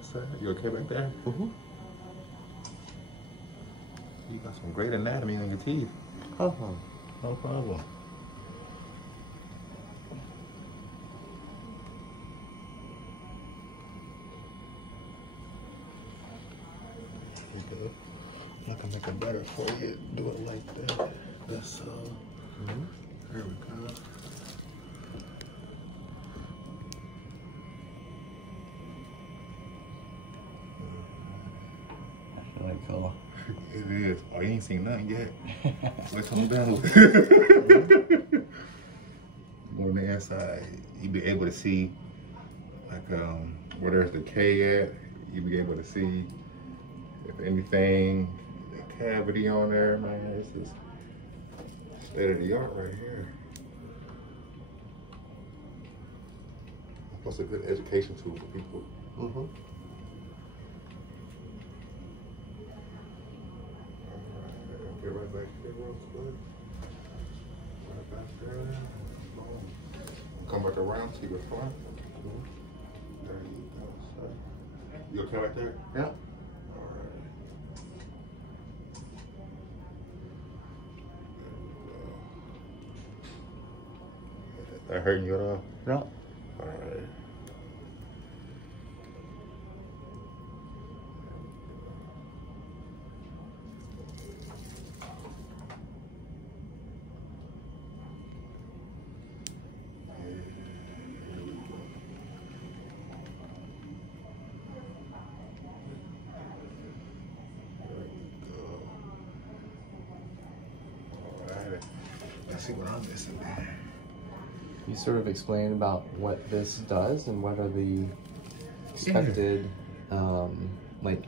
Yes, sir. You okay back there? Mm-hmm. You got some great anatomy on your teeth. Uh-huh. No problem. There you go. I can make it better for you. Do it like that. That's there we go. That's really cool. It is. Oh, you ain't seen nothing yet. Let's come down. On the inside, you'll be able to see like where there's the K at. You'll be able to see if anything, the cavity on there, man. This is state of the art right here. Plus a good education tool for people. Mm-hmm. Get right back here real quick. Right back there. Boom. Come back around to your front. There you go, sir. You okay right there? Yeah. All right. That hurting you at all? No. All right. Let's see what I'm missing there. You sort of explain about what this does and what are the expected like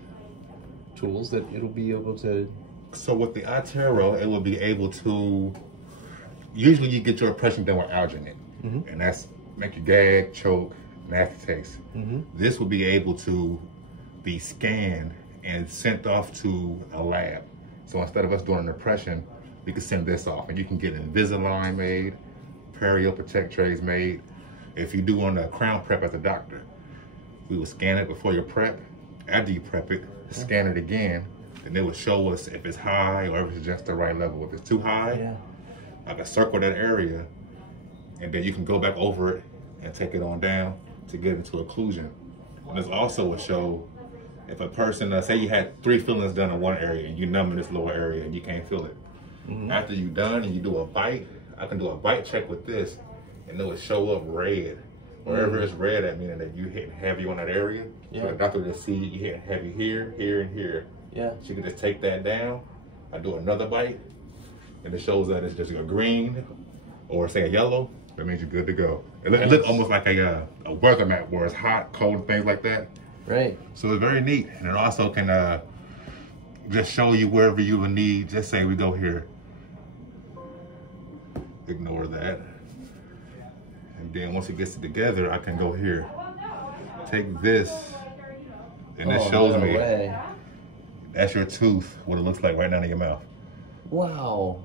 tools that it'll be able to. So with the iTero, it will be able to, usually you get your impression done with alginate, and that's make you gag, choke, nasty taste. This will be able to be scanned and sent off to a lab. So instead of us doing an impression, we can send this off, and you can get Invisalign made, PERIO PROTECT trays made. If you do on the crown prep as a doctor, we will scan it before your prep. After you prep it, scan it again, and it will show us if it's high or if it's just the right level. If it's too high, I can circle that area, and then you can go back over it and take it on down to get into occlusion. And this also will show if a person, say you had 3 fillings done in one area and you numb in this lower area and you can't feel it. After you're done and you do a bite, I can do a bite check with this, and it will show up red. Wherever it's red, that meaning that you hitting heavy on that area. So the doctor will see you hitting heavy here, here, and here. She can just take that down. I do another bite, and it shows that it's just a green or say a yellow. That means you're good to go. It looks almost like a weather map where it's hot, cold, and things like that. Right. So it's very neat, and it also can just show you wherever you would need. Just say we go here. Ignore that. And then once it gets it together, I can go here. Take this, and it shows me that's your tooth, what it looks like right now in your mouth. Wow.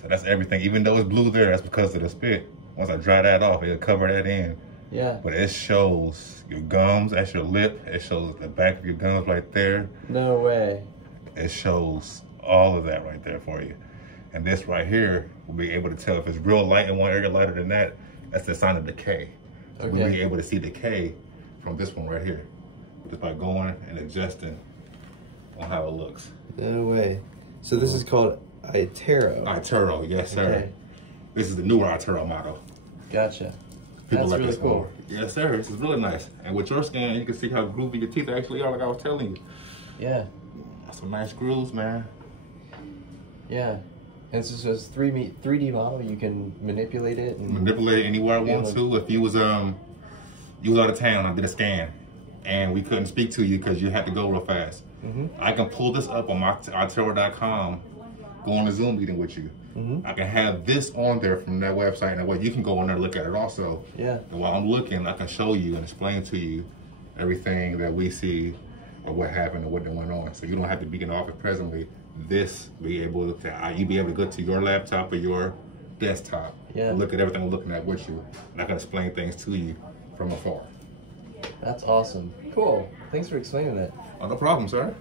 So that's everything. Even though it's blue there, that's because of the spit. Once I dry that off, it'll cover that in. But it shows your gums, that's your lip. It shows the back of your gums right there. No way. It shows all of that right there for you. And this right here, we'll be able to tell if it's real light in one area, lighter than that, that's the sign of decay. So we'll be able to see decay from this one right here, just by going and adjusting on how it looks. No way. So this is called iTero. iTero, yes sir. This is the newer iTero model. Gotcha. People That's like really this cool. more. Yes sir, this is really nice. And with your scan, you can see how groovy your teeth actually are, like I was telling you. Yeah. That's some nice grooves, man. Yeah. And it's just a 3D model. You can manipulate it. And manipulate it anywhere I want to. If you was out of town, I did a scan, and we couldn't speak to you because you had to go real fast. I can pull this up on my iTero.com, go on a Zoom meeting with you. I can have this on there from that website, and that way you can go on there and look at it also. And while I'm looking, I can show you and explain to you everything that we see or what happened or what went on. So you don't have to be in the office presently. This be able to, you be able to go to your laptop or your desktop and look at everything we're looking at with you. And I can explain things to you from afar. That's awesome. Cool. Thanks for explaining that. Oh, no problem, sir.